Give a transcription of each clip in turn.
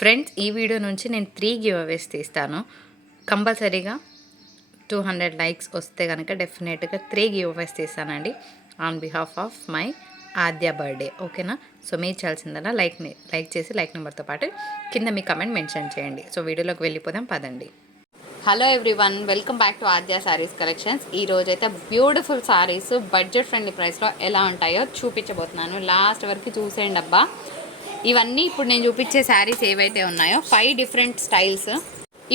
Friends, ఈ video నుంచి నేను 3 గివ్ అవేస్ తీస్తాను. కంపల్సరీగా 200 లైక్స్ వస్తే కనుక డెఫినెట్గా 3 గివ్ అవేస్ తీస్తానండి on behalf of my Aadya birthday. ఓకేనా? సో మీరు చేయాల్సిందల్లా లైక్ చేసి లైక్ నెంబర్తో పాటు కింద మీ కమెంట్ మెన్షన్ చేయండి. సో వీడియోలోకి వెళ్ళిపోదాం పదండి. Hello everyone, welcome back to Aadya Sarees collections. ఈ రోజైతే బ్యూటిఫుల్ శారీస్ బడ్జెట్ ఫ్రెండ్లీ ప్రైస్లో ఎలా ఉంటాయో చూపించబోతున్నాను. లాస్ట్ వరకు చూసేయండి అబ్బా. ఇవన్నీ ఇప్పుడు నేను చూపించే శారీస్ ఏవైతే ఉన్నాయో 5 డిఫరెంట్ స్టైల్స్.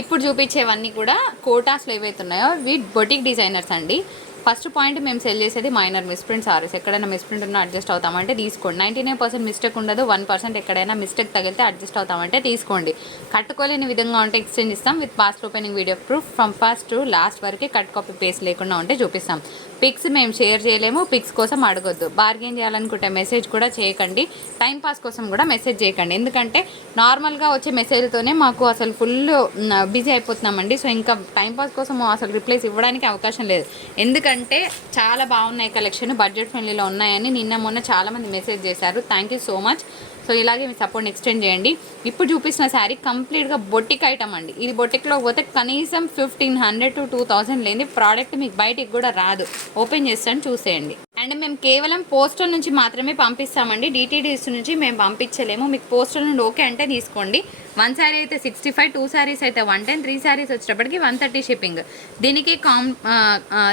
ఇప్పుడు చూపించేవన్నీ కూడా కోటాస్లో ఏవైతే ఉన్నాయో బొటిక్ డిజైనర్స్ అండి. ఫస్ట్ పాయింట్, మేము సెల్ చేసేది మైనర్ మిస్ప్రింట్ సారీస్. ఎక్కడైనా మిస్ప్రింట్ ఉన్నా అడ్జస్ట్ అవుతామంటే తీసుకోండి. 99% మిస్టేక్ ఉండదు. 1% ఎక్కడైనా మిస్టేక్ తగిలితే అడ్జస్ట్ అవుతామంటే తీసుకోండి. కట్టుకోలేని విధంగా ఉంటే ఎక్స్చేంజ్ ఇస్తాం with past opening video proof. From first to last వరకు కట్ కాపీ పేస్ట్ లేకుండా ఉంటే చూపిస్తాం. పిక్స్ మేము షేర్ చేయలేము, పిక్స్ కోసం అడగొద్దు. బార్గెన్ చేయాలనుకుంటే మెసేజ్ కూడా చేయకండి. టైంపాస్ కోసం కూడా మెసేజ్ చేయకండి, ఎందుకంటే నార్మల్గా వచ్చే మెసేజ్తోనే మాకు అసలు ఫుల్ బిజీ అయిపోతున్నామండి. సో ఇంకా టైంపాస్ కోసం అసలు రిప్లైస్ ఇవ్వడానికి అవకాశం లేదు. ఎందుకంటే చాలా బాగున్నాయి కలెక్షన్, బడ్జెట్ ఫ్రెండ్లీలో ఉన్నాయని నిన్న మొన్న చాలామంది మెసేజ్ చేశారు. Thank you so much. So ఇలాగే మీ సపోర్ట్ని ఎక్స్టెండ్ చేయండి. ఇప్పుడు చూపిస్తున్న శారీ కంప్లీట్గా బొటిక్ ఐటమ్ అండి. ఇది బొటిక్లో పోతే కనీసం 1500 to 2000 లేని ప్రోడక్ట్ మీకు బయటికి కూడా రాదు. ఓపెన్ చేస్తాను, చూసేయండి. అండ్ మేము కేవలం పోస్టల్ నుంచి మాత్రమే పంపిస్తామండి. డిటీడీస్ నుంచి మేము పంపించలేము. మీకు పోస్టల్ నుండి ఓకే అంటే తీసుకోండి. 1 శారీ అయితే 65, 2 శారీస్ అయితే 110, 3 శారీస్ వచ్చేటప్పటికి 130 షిప్పింగ్.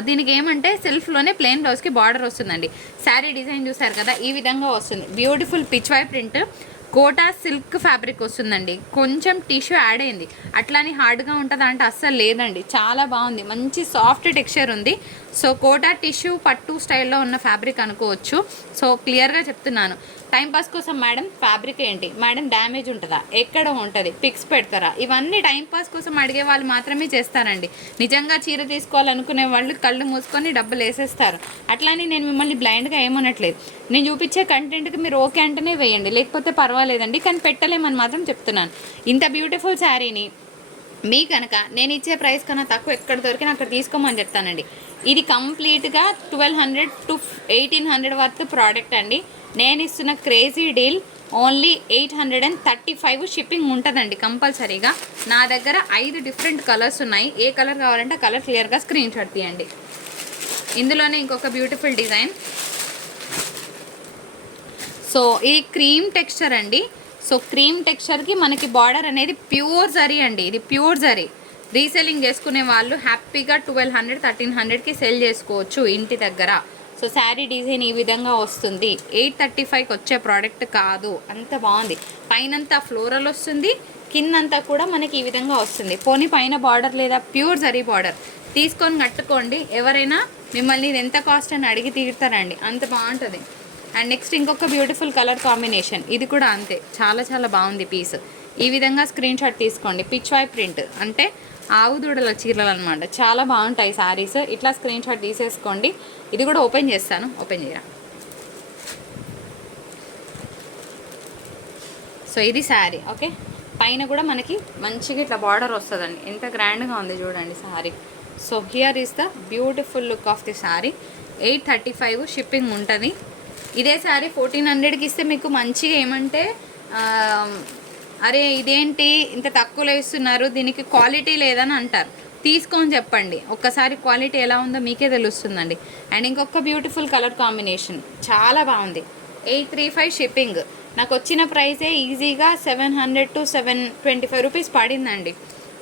దీనికి ఏమంటే సెల్ఫ్లోనే ప్లెయిన్ బ్లౌజ్కి బార్డర్ వస్తుందండి. శారీ డిజైన్ చూసారు కదా, ఈ విధంగా వస్తుంది. Beautiful Pichwai print, Kota silk fabric వస్తుందండి. కొంచెం టిష్యూ యాడ్ అయింది, అట్లానే హార్డ్గా ఉంటుంది అంటే అస్సలు లేదండి. చాలా బాగుంది, మంచి సాఫ్ట్ టెక్స్చర్ ఉంది. సో కోటా టిష్యూ పట్టు స్టైల్లో ఉన్న ఫ్యాబ్రిక్ అనుకోవచ్చు. సో క్లియర్గా చెప్తున్నాను. టైంపాస్ కోసం మేడం ఫ్యాబ్రిక్ ఏంటి మేడం, డ్యామేజ్ ఉంటుందా, ఎక్కడ ఉంటుంది, పిక్స్ పెడతారా, ఇవన్నీ టైంపాస్ కోసం అడిగే వాళ్ళు మాత్రమే చేస్తారండి. నిజంగా చీర తీసుకోవాలనుకునే వాళ్ళు కళ్ళు మూసుకొని డబ్బులు వేసేస్తారు. అట్లానే నేను మిమ్మల్ని బ్లైండ్గా ఏమనట్లేదు. నేను చూపించే కంటెంట్కి మీరు ఓకే అంటేనే వేయండి, లేకపోతే పర్వాలేదండి, కానీ పెట్టలేమని మాత్రం చెప్తున్నాను. ఇంత బ్యూటిఫుల్ శారీని మీ కనుక నేను ఇచ్చే ప్రైస్ కన్నా తక్కువ ఎక్కడ దొరికినా అక్కడ తీసుకోమని చెప్తానండి. ఇది కంప్లీట్గా 1200 to 1800 వర్త్ ప్రోడక్ట్ అండి. నేను ఇస్తున్న క్రేజీ డీల్ ఓన్లీ 835 షిప్పింగ్ ఉంటుందండి కంపల్సరీగా. నా దగ్గర 5 డిఫరెంట్ కలర్స్ ఉన్నాయి. ఏ కలర్ కావాలంటే కలర్ క్లియర్గా స్క్రీన్ షాట్ తీయండి. ఇందులోనే ఇంకొక బ్యూటిఫుల్ డిజైన్. సో ఈ క్రీమ్ టెక్స్చర్ అండి. సో క్రీమ్ టెక్స్చర్కి మనకి బార్డర్ అనేది ప్యూర్ జరీ అండి. ఇది ప్యూర్ జరీ. రీసెల్లింగ్ చేసుకునే వాళ్ళు హ్యాపీగా 1200, 1300కి సెల్ చేసుకోవచ్చు ఇంటి దగ్గర. సో శారీ డిజైన్ ఈ విధంగా వస్తుంది. 835కి వచ్చే ప్రోడక్ట్ కాదు, అంత బాగుంది. పైనంతా ఫ్లోరల్ వస్తుంది, కిందంతా కూడా మనకి ఈ విధంగా వస్తుంది. పోనీ పైన బార్డర్ లేదా ప్యూర్ జరీ బార్డర్ తీసుకొని కట్టుకోండి. ఎవరైనా మిమ్మల్ని ఇది ఎంత కాస్ట్ అని అడిగి తీరుతారండి, అంత బాగుంటుంది. అండ్ నెక్స్ట్ ఇంకొక బ్యూటిఫుల్ కలర్ కాంబినేషన్. ఇది కూడా అంతే, చాలా చాలా బాగుంది పీస్. ఈ విధంగా స్క్రీన్ షాట్ తీసుకోండి. పిచ్ వై ప్రింట్ అంటే ఆవు దూడల చీరలు అనమాట. చాలా బాగుంటాయి శారీస్. ఇట్లా స్క్రీన్ షాట్ తీసేసుకోండి. ఇది కూడా ఓపెన్ చేస్తాను, ఓపెన్ చేయరా. సో ఇది శారీ. ఓకే, పైన కూడా మనకి మంచిగా ఇట్లా బార్డర్ వస్తుందండి. ఎంత గ్రాండ్గా ఉంది చూడండి sari. So here is the beautiful look of the sari. 835 shipping ఉంటుంది. ఇదే శారీ 1400కి ఇస్తే మీకు మంచిగా ఏమంటే అరే ఇదేంటి ఇంత తక్కువలో ఇస్తున్నారు, దీనికి క్వాలిటీ లేదని అంటారు. తీసుకొని చెప్పండి, ఒక్కసారి క్వాలిటీ ఎలా ఉందో మీకే తెలుస్తుందండి. అండ్ ఇంకొక బ్యూటిఫుల్ కలర్ కాంబినేషన్, చాలా బాగుంది. 835 షిప్పింగ్. నాకు వచ్చిన ప్రైసే ఈజీగా 700 to 725 రూపీస్ పడిందండి.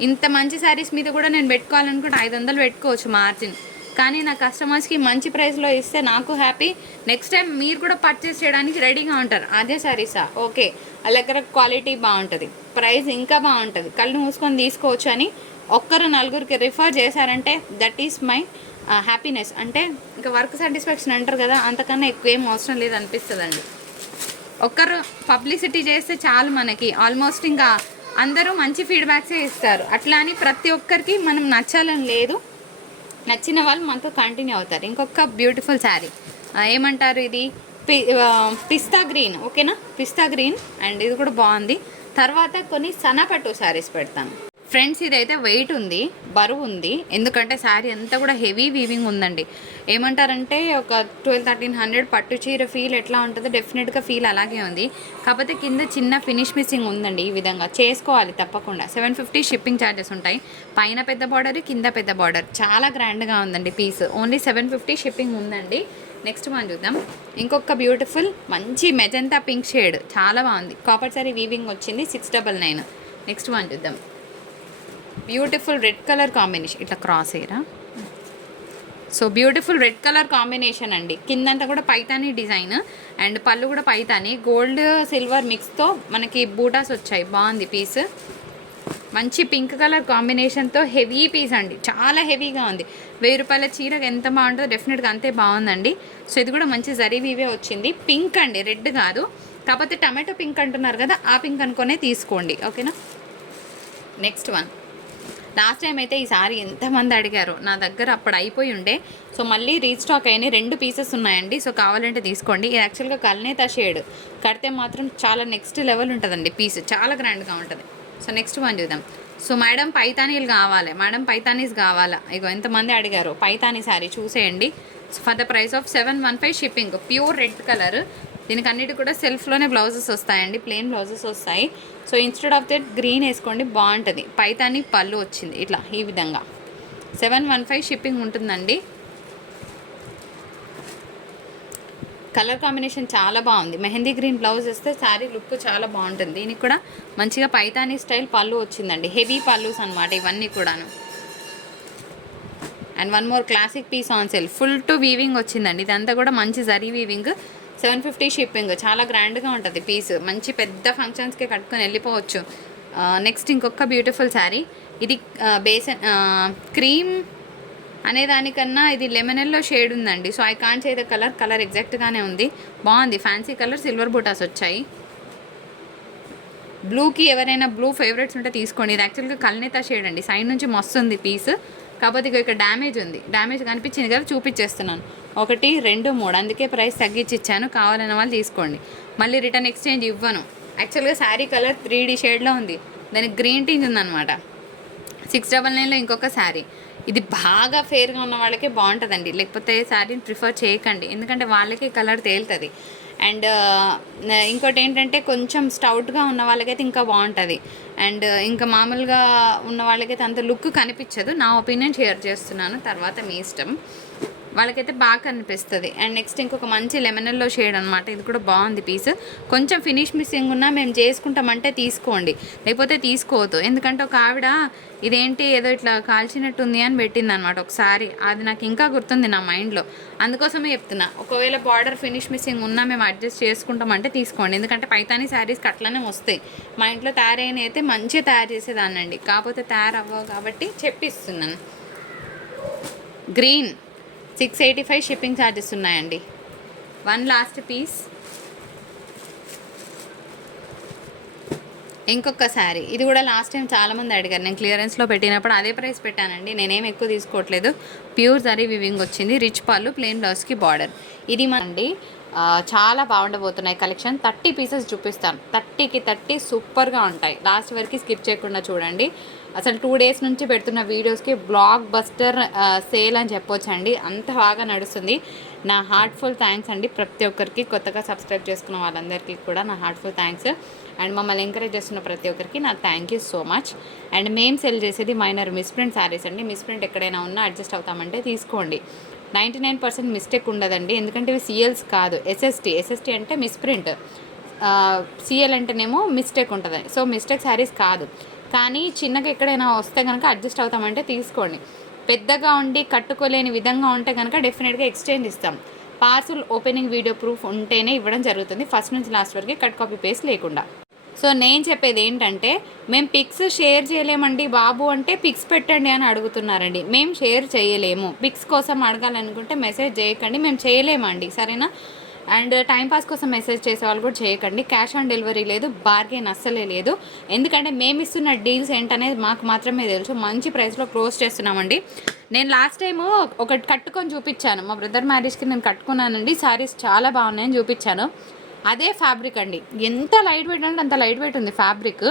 ఇంత మంచి శారీస్ మీద కూడా నేను పెట్టుకోవాలనుకుంటే 500 పెట్టుకోవచ్చు మార్జిన్. కానీ నా కస్టమర్స్కి మంచి ప్రైస్లో ఇస్తే నాకు హ్యాపీ. నెక్స్ట్ టైం మీరు కూడా పర్చేస్ చేయడానికి రెడీగా ఉంటారు. అదే శారీసా, ఓకే వాళ్ళ దగ్గర క్వాలిటీ బాగుంటుంది, ప్రైస్ ఇంకా బాగుంటుంది, కళ్ళు మూసుకొని తీసుకోవచ్చు అని ఒక్కరు నలుగురికి రిఫర్ చేశారంటే దట్ ఈస్ మై హ్యాపీనెస్. అంటే ఇంకా వర్క్ సాటిస్ఫాక్షన్ అంటారు కదా, అంతకన్నా ఎక్కువ ఏం అవసరం లేదు అనిపిస్తుందండి. ఒక్కరు పబ్లిసిటీ చేస్తే చాలు మనకి. ఆల్మోస్ట్ ఇంకా అందరూ మంచి ఫీడ్బ్యాక్సే ఇస్తారు. అట్లా అని ప్రతి ఒక్కరికి మనం నచ్చాలని లేదు. నచ్చిన వాళ్ళు మనతో కంటిన్యూ అవుతారు. ఇంకొక బ్యూటిఫుల్ శారీ ఏమంటారు, ఇది పిస్తా గ్రీన్. ఓకేనా, పిస్తా గ్రీన్. అండ్ ఇది కూడా బాగుంది. తర్వాత కొన్ని సన్నపట్టు శారీస్ పెడతాను. ఫ్రెండ్స్ ఇదైతే వెయిట్ ఉంది, బరువు ఉంది, ఎందుకంటే శారీ అంతా కూడా హెవీ వీవింగ్ ఉందండి. ఏమంటారంటే ఒక 1200-1300 పట్టు చీర ఫీల్ ఎట్లా ఉంటుందో డెఫినెట్గా ఫీల్ అలాగే ఉంది. కాకపోతే కింద చిన్న ఫినిష్ మిస్సింగ్ ఉందండి. ఈ విధంగా చేసుకోవాలి తప్పకుండా. 750 షిప్పింగ్ ఛార్జెస్ ఉంటాయి. పైన పెద్ద బార్డర్, కింద పెద్ద బార్డర్, చాలా గ్రాండ్గా ఉందండి పీస్. ఓన్లీ 750 షిప్పింగ్ ఉందండి. నెక్స్ట్ మనం చూద్దాం. ఇంకొక బ్యూటిఫుల్ మంచి మెజంతా పింక్ షేడ్, చాలా బాగుంది. కాపర్ సారీ వీవింగ్ వచ్చింది, 699. నెక్స్ట్ మనం చూద్దాం. బ్యూటిఫుల్ రెడ్ కలర్ కాంబినేషన్, ఇట్లా క్రాస్ అయ్యరా. So beautiful red colour combination అండి. కిందంతా కూడా పైతానీ డిజైన్ అండ్ పళ్ళు కూడా పైతానీ, గోల్డ్ సిల్వర్ మిక్స్తో మనకి బూటాస్ వచ్చాయి. బాగుంది పీస్. మంచి పింక్ కలర్ కాంబినేషన్తో హెవీ పీస్ అండి, చాలా హెవీగా ఉంది. 1000 రూపాయల చీరకు ఎంత బాగుంటుందో డెఫినెట్గా అంతే బాగుందండి. సో ఇది కూడా మంచి జరీవీవే వచ్చింది. పింక్ అండి, రెడ్ కాదు. కాకపోతే టమాటో పింక్ అంటున్నారు కదా, ఆ పింక్ అనుకునే తీసుకోండి, ఓకేనా. Next one. లాస్ట్ టైం అయితే ఈ సారీ ఎంతమంది అడిగారు, నా దగ్గర అప్పుడు అయిపోయి ఉండే. సో మళ్ళీ రీస్టాక్ అయినాయి, 2 పీసెస్ ఉన్నాయండి. సో కావాలంటే తీసుకోండి. ఇది యాక్చువల్గా కల్నేతా షేడ్, కడితే మాత్రం చాలా నెక్స్ట్ లెవెల్ ఉంటుందండి. పీస్ చాలా గ్రాండ్గా ఉంటుంది. సో నెక్స్ట్ వన్ చూద్దాం. సో మేడం పైతానీలు కావాలి, మేడం పైతానీస్ కావాలా, ఇగో ఎంతమంది అడిగారు. పైతానీ శారీ చూసేయండి. For the price of 715 shipping. Pure red colour. దీనికి అన్నిటి కూడా సెల్ఫ్లోనే బ్లౌజెస్ వస్తాయండి, ప్లెయిన్ బ్లౌజెస్ వస్తాయి. So instead of that green వేసుకోండి, బాగుంటుంది. పైతానీ పళ్ళు వచ్చింది ఇట్లా ఈ విధంగా. 715 షిప్పింగ్ ఉంటుందండి. కలర్ కాంబినేషన్ చాలా బాగుంది. మెహందీ గ్రీన్ బ్లౌజ్ వేస్తే శారీ లుక్ చాలా బాగుంటుంది. దీనికి కూడా మంచిగా పైతానీ స్టైల్ పళ్ళు వచ్చిందండి, హెవీ పళ్ళుస్ అనమాట ఇవన్నీ కూడాను. And one more classic piece on sale, full to weaving వచ్చిందండి. ఇదంతా కూడా మంచి జరీ వీవింగ్. 750 షిప్పింగ్, చాలా గ్రాండ్గా ఉంటుంది పీస్. మంచి పెద్ద ఫంక్షన్స్కి కట్టుకొని వెళ్ళిపోవచ్చు. నెక్స్ట్ ఇంకొక బ్యూటిఫుల్ శారీ. ఇది బేసన్ క్రీమ్ అనే దానికన్నా ఇది లెమన్ ఎల్లో షేడ్ ఉందండి. So I can't say the colour ఎగ్జాక్ట్గానే ఉంది, బాగుంది. ఫ్యాన్సీ కలర్, సిల్వర్ బూటాస్ వచ్చాయి. బ్లూకి ఎవరైనా బ్లూ ఫేవరెట్స్ ఉంటే తీసుకోండి. ఇది యాక్చువల్గా కల్నేతా షేడ్ అండి. సైడ్ నుంచి మస్తు ఉంది పీస్. కాకపోతే ఇక్కడ డ్యామేజ్ ఉంది, డ్యామేజ్ కనిపించింది కదా, చూపించేస్తున్నాను. 1, 2, 3, అందుకే ప్రైస్ తగ్గించి ఇచ్చాను. కావాలన్న వాళ్ళు తీసుకోండి. మళ్ళీ రిటర్న్ ఎక్స్చేంజ్ ఇవ్వను. యాక్చువల్గా శారీ కలర్ 3D షేడ్లో ఉంది, దానికి గ్రీన్ టీంజ్ ఉందన్నమాట. 699లో ఇంకొక శారీ. ఇది బాగా ఫేర్గా ఉన్న వాళ్ళకే బాగుంటుందండి, లేకపోతే శారీని ప్రిఫర్ చేయకండి, ఎందుకంటే వాళ్ళకి కలర్ తేలుతుంది. అండ్ ఇంకోటి ఏంటంటే కొంచెం స్టౌట్గా ఉన్న వాళ్ళకైతే ఇంకా బాగుంటుంది. అండ్ ఇంకా మామూలుగా ఉన్న వాళ్ళకైతే అంత లుక్ కనిపించదు. నా ఒపీనియన్ షేర్ చేస్తున్నాను, తర్వాత మీ ఇష్టం. వాళ్ళకైతే బాగా కనిపిస్తుంది. అండ్ నెక్స్ట్ ఇంకొక మంచి లెమనల్లో షేడ్ అనమాట. ఇది కూడా బాగుంది పీస్. కొంచెం ఫినిష్ మిస్సింగ్ ఉన్నా మేము చేసుకుంటామంటే తీసుకోండి, లేకపోతే తీసుకోవద్దు. ఎందుకంటే ఒక ఆవిడ ఇదేంటి ఏదో ఇట్లా కాల్చినట్టుంది అని పెట్టింది అనమాట ఒకసారి. అది నాకు ఇంకా గుర్తుంది నా మైండ్లో, అందుకోసమే చెప్తున్నా. ఒకవేళ బార్డర్ ఫినిష్ మిస్సింగ్ ఉన్నా మేము అడ్జస్ట్ చేసుకుంటామంటే తీసుకోండి, ఎందుకంటే పైతానీ శారీస్కి అట్లనే వస్తాయి. మా ఇంట్లో తయారైన అయితే మంచిగా తయారు చేసేదాన్నండి, కాకపోతే తయారవ్వవు కాబట్టి చెప్పిస్తున్నాను. గ్రీన్ 685 షిప్పింగ్ ఛార్జెస్ ఉన్నాయండి. One last piece. ఇంకొక శారీ. ఇది కూడా లాస్ట్ టైం చాలామంది అడిగారు, నేను క్లియరెన్స్లో పెట్టినప్పుడు అదే ప్రైస్ పెట్టానండి. నేనేం ఎక్కువ తీసుకోవట్లేదు. ప్యూర్ జరీ వివింగ్ వచ్చింది, రిచ్ పళ్ళు, ప్లెయిన్ బ్లౌజ్కి బార్డర్. ఇది మండి చాలా బాగుండబోతున్నాయి కలెక్షన్. 30 పీసెస్ చూపిస్తాను. 30కి 30 సూపర్గా ఉంటాయి. లాస్ట్ వరకు స్కిప్ చేయకుండా చూడండి. అసలు 2 డేస్ నుంచి పెడుతున్న వీడియోస్కి బ్లాక్ బస్టర్ సేల్ అని చెప్పొచ్చండి, అంత బాగా నడుస్తుంది. నా హార్ట్ఫుల్ థ్యాంక్స్ అండి ప్రతి ఒక్కరికి. కొత్తగా సబ్స్క్రైబ్ చేసుకున్న వాళ్ళందరికీ కూడా నా హార్ట్ఫుల్ థ్యాంక్స్. అండ్ మమ్మల్ని ఎంకరేజ్ చేస్తున్న ప్రతి ఒక్కరికి నా thank you so much. And మేము సెల్ చేసేది మైనర్ మిస్ప్రింట్ శారీస్ అండి. మిస్ప్రింట్ ఎక్కడైనా ఉన్నా అడ్జస్ట్ అవుతామంటే తీసుకోండి. 99% మిస్టేక్ ఉండదండి, ఎందుకంటే ఇవి సిఎల్స్ కాదు, ఎస్ఎస్టీ అంటే మిస్ప్రింట్, సిఎల్ అంటేనేమో మిస్టేక్ ఉంటుంది. సో మిస్టేక్ శారీస్ కాదు, కానీ చిన్నగా ఎక్కడైనా వస్తే కనుక అడ్జస్ట్ అవుతామంటే తీసుకోండి. పెద్దగా ఉండి కట్టుకోలేని విధంగా ఉంటే కనుక డెఫినెట్గా ఎక్స్చేంజ్ ఇస్తాం. పార్సల్ ఓపెనింగ్ వీడియో ప్రూఫ్ ఉంటేనే ఇవ్వడం జరుగుతుంది, ఫస్ట్ నుంచి లాస్ట్ వరకు కట్ కాపీ పేస్ట్ లేకుండా. సో నేను చెప్పేది ఏంటంటే, మేము పిక్స్ షేర్ చేయలేమండి బాబు అంటే పిక్స్ పెట్టండి అని అడుగుతున్నారండి. మేము షేర్ చేయలేము. పిక్స్ కోసం అడగాలనుకుంటే మెసేజ్ చేయకండి, మేము చేయలేమండి, సరేనా. అండ్ టైంపాస్ కోసం మెసేజ్ చేసే వాళ్ళు కూడా చేయకండి. క్యాష్ ఆన్ డెలివరీ లేదు, బార్గెన్ అస్సలే లేదు. ఎందుకంటే మేము ఇస్తున్న డీల్స్ ఏంటనేది మాకు మాత్రమే తెలుసు. మంచి ప్రైస్లో క్లోజ్ చేస్తున్నామండి. నేను లాస్ట్ టైము ఒకటి కట్టుకొని చూపించాను, మా బ్రదర్ మ్యారేజ్కి నేను కట్టుకున్నానండి. సారీస్ చాలా బాగున్నాయని చూపించాను. అదే ఫ్యాబ్రిక్ అండి. ఎంత లైట్ వెయిట్ అంటే అంత లైట్ వెయిట్ ఉంది ఫ్యాబ్రిక్.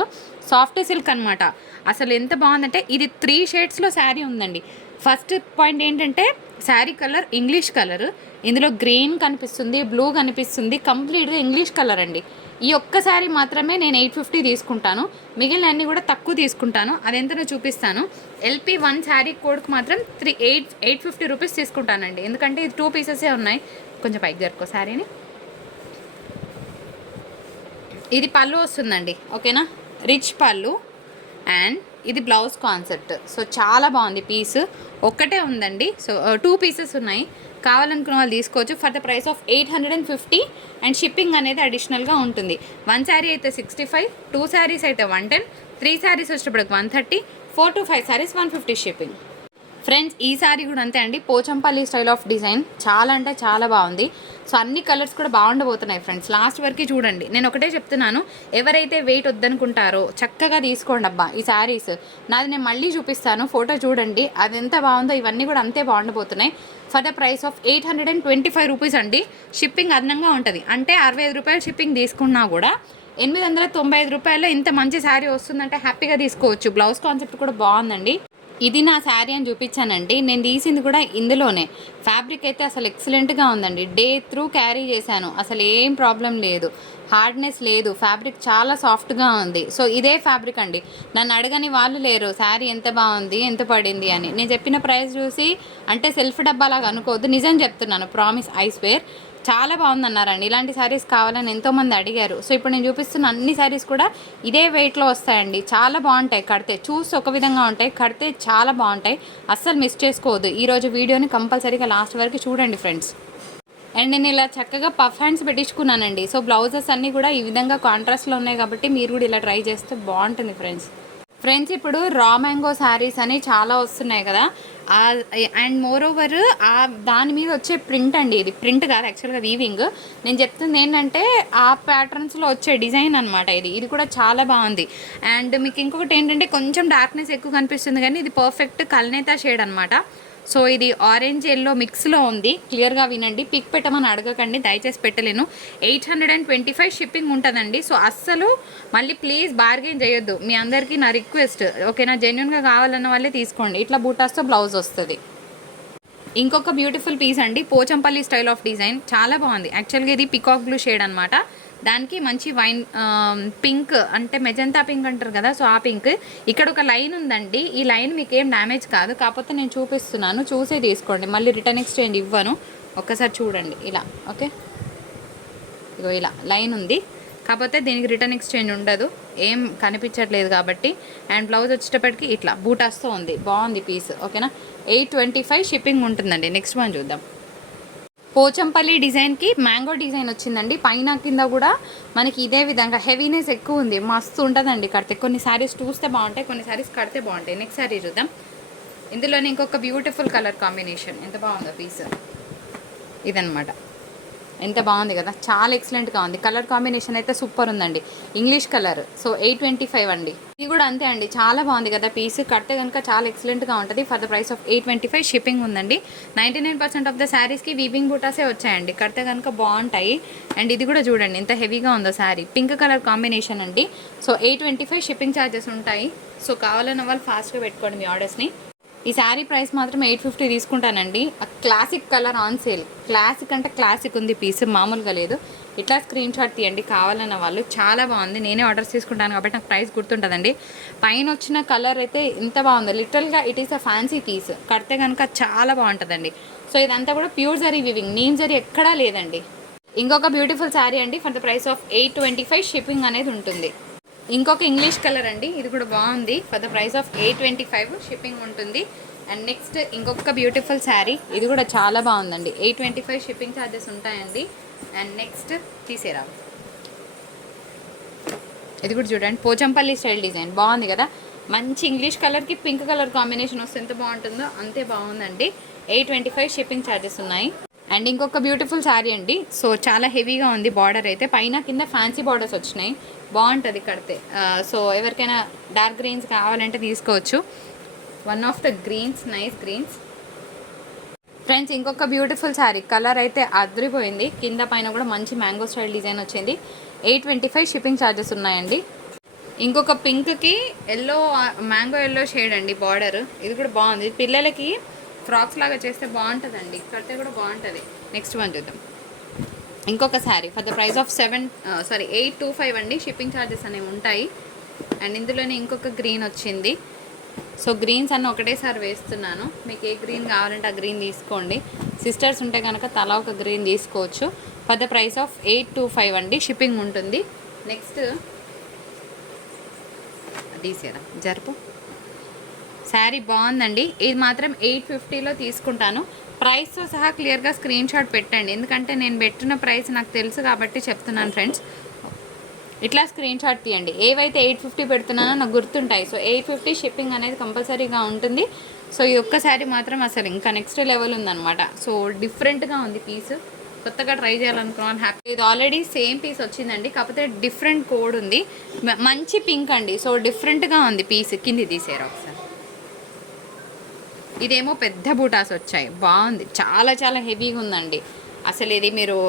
సాఫ్ట్ సిల్క్ అనమాట. అసలు ఎంత బాగుందంటే ఇది 3 షేడ్స్లో శారీ ఉందండి. ఫస్ట్ పాయింట్ ఏంటంటే శారీ కలర్ ఇంగ్లీష్ కలర్, ఇందులో గ్రీన్ కనిపిస్తుంది, బ్లూ కనిపిస్తుంది, కంప్లీట్గా ఇంగ్లీష్ కలర్ అండి. ఈ ఒక్క శారీ మాత్రమే నేను 850 తీసుకుంటాను, మిగిలిన అన్నీ కూడా తక్కువ తీసుకుంటాను. అదెంతనో చూపిస్తాను. LP1 శారీ కోడ్కి మాత్రం 850 రూపీస్ తీసుకుంటానండి. ఎందుకంటే ఇది 2 పీసెసే ఉన్నాయి. కొంచెం పైకి జరుపుకో శారీని. ఇది పళ్ళు వస్తుందండి, ఓకేనా, రిచ్ పళ్ళు. అండ్ ఇది బ్లౌజ్ కాన్సెప్ట్. సో చాలా బాగుంది పీస్. ఒక్కటే ఉందండి, సో 2 పీసెస్ ఉన్నాయి. కావాలనుకున్న వాళ్ళు తీసుకోవచ్చు for the price of 850. And shipping అనేది అడిషనల్గా ఉంటుంది. 1 శారీ అయితే 65, 2 శారీస్ అయితే 110, 3 శారీస్ వచ్చేటప్పటికి 130, 4 to 5 శారీస్ 150 షిప్పింగ్. ఫ్రెండ్స్ ఈ సారీ కూడా అంతే అండి, పోచంపల్లి స్టైల్ ఆఫ్ డిజైన్. చాలా అంటే చాలా బాగుంది. సో అన్ని కలర్స్ కూడా బాగుండబోతున్నాయి ఫ్రెండ్స్. లాస్ట్ వరకు చూడండి. నేను ఒకటే చెప్తున్నాను, ఎవరైతే వెయిట్ వద్దనుకుంటారో చక్కగా తీసుకోండి అబ్బా ఈ శారీస్. నాది నేను మళ్ళీ చూపిస్తాను, ఫోటో చూడండి అది ఎంత బాగుందో. ఇవన్నీ కూడా అంతే బాగుండబోతున్నాయి. For the price of 825 rupees అండి. షిప్పింగ్ అదనంగా ఉంటుంది. అంటే 65 రూపాయలు షిప్పింగ్ తీసుకున్నా కూడా 895 రూపాయల్లో ఇంత మంచి శారీ వస్తుందంటే హ్యాపీగా తీసుకోవచ్చు. బ్లౌజ్ కాన్సెప్ట్ కూడా బాగుందండి. ఇది నా శారీ అని చూపించానండి. నేను తీసింది కూడా ఇందులోనే. ఫ్యాబ్రిక్ అయితే అసలు ఎక్సలెంట్గా ఉందండి. డే త్రూ క్యారీ చేశాను, అసలు ఏం ప్రాబ్లం లేదు, హార్డ్నెస్ లేదు, ఫ్యాబ్రిక్ చాలా సాఫ్ట్గా ఉంది. సో ఇదే ఫ్యాబ్రిక్ అండి. నన్ను అడగని వాళ్ళు లేరు శారీ ఎంత బాగుంది ఎంత పడింది అని. నేను చెప్పిన ప్రైస్ చూసి అంటే సెల్ఫ్ డబ్బాలాగా అనుకోవద్దు, నిజం చెప్తున్నాను, ప్రామిస్ ఐ స్వేర్. చాలా బాగుందన్నారండి. ఇలాంటి శారీస్ కావాలని ఎంతోమంది అడిగారు. సో ఇప్పుడు నేను చూపిస్తున్న అన్ని శారీస్ కూడా ఇదే వెయిట్లో వస్తాయండి. చాలా బాగుంటాయి కడితే. చూసి ఒక విధంగా ఉంటాయి, కడితే చాలా బాగుంటాయి. అస్సలు మిస్ చేసుకోవద్దు. ఈరోజు వీడియోని కంపల్సరీగా లాస్ట్ వరకు చూడండి ఫ్రెండ్స్. అండ్ నేను ఇలా చక్కగా పఫ్ హ్యాండ్స్ పెట్టించుకున్నానండి. సో బ్లౌజెస్ అన్నీ కూడా ఈ విధంగా కాంట్రాస్ట్లో ఉన్నాయి కాబట్టి మీరు కూడా ఇలా ట్రై చేస్తే బాగుంటుంది ఫ్రెండ్స్ ఇప్పుడు రా మ్యాంగో శారీస్ అని చాలా వస్తున్నాయి కదా. అండ్ మోర్ ఓవర్ దాని మీద వచ్చే ప్రింట్ అండి, ఇది ప్రింట్ కాదు యాక్చువల్గా వీవింగ్. నేను చెప్తుంది ఏంటంటే ఆ ప్యాటర్న్స్లో వచ్చే డిజైన్ అనమాట. ఇది కూడా చాలా బాగుంది. అండ్ మీకు ఇంకొకటి ఏంటంటే కొంచెం డార్క్నెస్ ఎక్కువ కనిపిస్తుంది, కానీ ఇది పర్ఫెక్ట్ కల్నేతా షేడ్ అనమాట. సో ఇది ఆరెంజ్ ఎల్లో మిక్స్లో ఉంది. క్లియర్గా వినండి, పిక్ పెట్టమని అడగకండి, దయచేసి పెట్టలేను. 825 షిప్పింగ్ ఉంటుందండి. సో అస్సలు మళ్ళీ ప్లీజ్ బార్గెన్ చేయొద్దు, మీ అందరికీ నా రిక్వెస్ట్, ఓకేనా. జెన్యున్గా కావాలన్న వాళ్ళే తీసుకోండి. ఇట్లా బూటాస్తో బ్లౌజ్ వస్తుంది. ఇంకొక బ్యూటిఫుల్ పీస్ అండి, పోచంపల్లి స్టైల్ ఆఫ్ డిజైన్. చాలా బాగుంది. యాక్చువల్గా ఇది పికాక్ బ్లూ షేడ్ అనమాట. దానికి మంచి వైన్ పింక్ అంటే మెజంతా పింక్ అంటారు కదా, సో ఆ పింక్. ఇక్కడ ఒక లైన్ ఉందండి. ఈ లైన్ మీకు ఏం డ్యామేజ్ కాదు, కాకపోతే నేను చూపిస్తున్నాను, చూసే తీసుకోండి. మళ్ళీ రిటర్న్ ఎక్స్చేంజ్ ఇవ్వను. ఒక్కసారి చూడండి ఇలా, ఓకే. ఇగో ఇలా లైన్ ఉంది, కాకపోతే దీనికి రిటర్న్ ఎక్స్చేంజ్ ఉండదు, ఏం కనిపించట్లేదు కాబట్టి. అండ్ బ్లౌజ్ వచ్చేటప్పటికి ఇట్లా బూటాస్తో ఉంది. బాగుంది పీస్, ఓకేనా. 825 షిప్పింగ్ ఉంటుందండి. నెక్స్ట్ వన్ చూద్దాం. పోచంపల్లి డిజైన్కి మ్యాంగో డిజైన్ వచ్చిందండి. పైన కింద కూడా మనకి ఇదే విధంగా హెవీనెస్ ఎక్కువ ఉంది, మస్తు ఉంటుందండి కడితే. కొన్ని శారీస్ చూస్తే బాగుంటాయి, కొన్ని శారీస్ కడితే బాగుంటాయి. నెక్స్ట్ శారీ చూద్దాం. ఇందులోనే ఇంకొక బ్యూటిఫుల్ కలర్ కాంబినేషన్. ఎంత బాగుందో పీస్, ఇదనమాట. ఎంత బాగుంది కదా, చాలా ఎక్సలెంట్గా ఉంది. కలర్ కాంబినేషన్ అయితే సూపర్ ఉందండి, ఇంగ్లీష్ కలర్. సో 825 అండి. ఇది కూడా అంతే అండి, చాలా బాగుంది కదా పీస్. కడితే కనుక చాలా ఎక్సలెంట్గా ఉంటుంది. For the price of 825 shipping ఉందండి. 99% ఆఫ్ ద శారీస్కి వీవింగ్ బూటాసే వచ్చాయండి, కడితే కనుక బాగుంటాయి. అండ్ ఇది కూడా చూడండి ఎంత హెవీగా ఉందో శారీ, పింక్ కలర్ కాంబినేషన్ అండి. సో 825 షిప్పింగ్ ఛార్జెస్ ఉంటాయి. సో కావాలన్న వాళ్ళు ఫాస్ట్గా పెట్టుకోండి మీ ఆర్డర్స్ని. ఈ శారీ ప్రైస్ మాత్రం 850 తీసుకుంటానండి. Classic colour on sale. Classic అంటే క్లాసిక్ ఉంది పీస్, మామూలుగా లేదు. ఇట్లా స్క్రీన్ షాట్ తీయండి కావాలన్న వాళ్ళు. చాలా బాగుంది, నేనే ఆర్డర్స్ తీసుకుంటాను కాబట్టి నాకు ప్రైస్ గుర్తుంటుందండి. పైన వచ్చిన కలర్ అయితే ఎంత బాగుంది, లిటరల్గా it is a fancy piece. కడితే కనుక చాలా బాగుంటుందండి. సో ఇదంతా కూడా ప్యూర్ జరీ వివింగ్, నీమ్ జరీ ఎక్కడా లేదండి. ఇంకొక బ్యూటిఫుల్ శారీ అండి. For the price of 825 shipping అనేది ఉంటుంది. ఇంకొక ఇంగ్లీష్ కలర్ అండి, ఇది కూడా బాగుంది. For the price of 825 shipping ఉంటుంది. అండ్ నెక్స్ట్ ఇంకొక బ్యూటిఫుల్ శారీ, ఇది కూడా చాలా బాగుందండి. 825 షిప్పింగ్ ఛార్జెస్ ఉంటాయండి. అండ్ నెక్స్ట్ తీసేరా, ఇది కూడా చూడండి, పోచంపల్లి స్టైల్ డిజైన్ బాగుంది కదా. మంచి ఇంగ్లీష్ కలర్కి పింక్ కలర్ కాంబినేషన్ వస్తే ఎంత బాగుంటుందో అంతే బాగుందండి. 825 షిప్పింగ్ ఛార్జెస్ ఉన్నాయి. అండ్ ఇంకొక బ్యూటిఫుల్ శారీ అండి. సో చాలా హెవీగా ఉంది బార్డర్ అయితే, పైన కింద ఫ్యాన్సీ బార్డర్స్ వచ్చినాయి, బాగుంటుంది కడితే. సో ఎవరికైనా డార్క్ గ్రీన్స్ కావాలంటే తీసుకోవచ్చు. One of the greens, nice greens. Friends ఇంకొక బ్యూటిఫుల్ శారీ, కలర్ అయితే అదిరిపోయింది. కింద పైన కూడా మంచి మ్యాంగో స్టైల్ డిజైన్ వచ్చింది. 825 షిప్పింగ్ ఛార్జెస్ ఉన్నాయండి. ఇంకొక పింక్కి ఎల్లో, మ్యాంగో ఎల్లో షేడ్ అండి బార్డర్. ఇది కూడా బాగుంది, పిల్లలకి ఫ్రాక్స్ లాగా చేస్తే బాగుంటుందండి, కడితే కూడా బాగుంటుంది. నెక్స్ట్ వన్ చూద్దాం. ఇంకొక sari for the price of 825 అండి. షిప్పింగ్ ఛార్జెస్ అనేవి ఉంటాయి. అండ్ ఇందులోనే ఇంకొక గ్రీన్ వచ్చింది. సో గ్రీన్స్ అన్న ఒకటేసారి వేస్తున్నాను. మీకు ఏ గ్రీన్ కావాలంటే ఆ గ్రీన్ తీసుకోండి. సిస్టర్స్ ఉంటే కనుక తలా ఒక గ్రీన్ తీసుకోవచ్చు. ఫర్ ద ప్రైస్ ఆఫ్ 825 అండి. షిప్పింగ్ ఉంటుంది. నెక్స్ట్ తీసేదా జరుపు. శారీ బాగుందండి. ఇది మాత్రం 850లో తీసుకుంటాను. ప్రైస్తో సహా క్లియర్గా స్క్రీన్ షాట్ పెట్టండి, ఎందుకంటే నేను పెట్టిన ప్రైస్ నాకు తెలుసు కాబట్టి చెప్తున్నాను ఫ్రెండ్స్. ఇట్లా స్క్రీన్ షాట్ తీయండి. ఏవైతే 850 పెడుతున్నానో నాకు గుర్తుంటాయి. సో 850 షిప్పింగ్ అనేది కంపల్సరీగా ఉంటుంది. సో ఈ ఒక్కసారి మాత్రం అసలు ఇంకా నెక్స్ట్ లెవెల్ ఉందన్నమాట. సో డిఫరెంట్గా ఉంది పీస్, కొత్తగా ట్రై చేయాలనుకున్నాను. హ్యాపీ. ఇది ఆల్రెడీ సేమ్ పీస్ వచ్చిందండి, కాకపోతే డిఫరెంట్ కోడ్ ఉంది. మంచి పింక్ అండి. సో డిఫరెంట్గా ఉంది పీస్. కింది తీసేరా ఒకసారి. ఇదేమో పెద్ద బూటాస్ వచ్చాయి, బాగుంది, చాలా చాలా హెవీగా ఉందండి. అసలు ఇది మీరు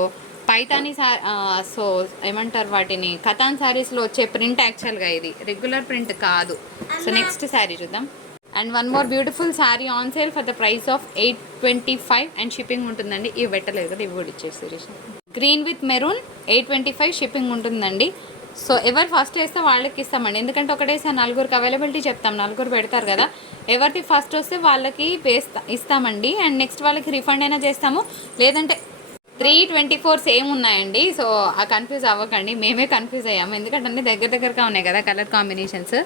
పైతానీ సో ఏమంటారు వాటిని, కథాన్ శారీస్లో వచ్చే ప్రింట్. యాక్చువల్గా ఇది రెగ్యులర్ ప్రింట్ కాదు. సో నెక్స్ట్ శారీ చూద్దాం. And one more beautiful sari on sale for the price of 825 and shipping ఉంటుందండి. ఇవి పెట్టలేదు కదా, ఇవి కూడా ఇచ్చేసి. గ్రీన్ విత్ మెరూన్ 825 షిప్పింగ్ ఉంటుందండి. సో ఎవరు ఫస్ట్ వేస్తే వాళ్ళకి ఇస్తామండి, ఎందుకంటే ఒకటేసారి నలుగురికి అవైలబిలిటీ చెప్తాం, నలుగురు పెడతారు కదా. ఎవరికి ఫస్ట్ వస్తే వాళ్ళకి ఇస్తామండి. అండ్ నెక్స్ట్ వాళ్ళకి రిఫండ్ అయినా చేస్తాము, లేదంటే 324 సేమ్ ఉన్నాయండి. సో ఆ కన్ఫ్యూజ్ అవ్వకండి, మేమే కన్ఫ్యూజ్ అయ్యాము, ఎందుకంటే అన్ని దగ్గరగా ఉన్నాయి కదా కలర్ కాంబినేషన్స్.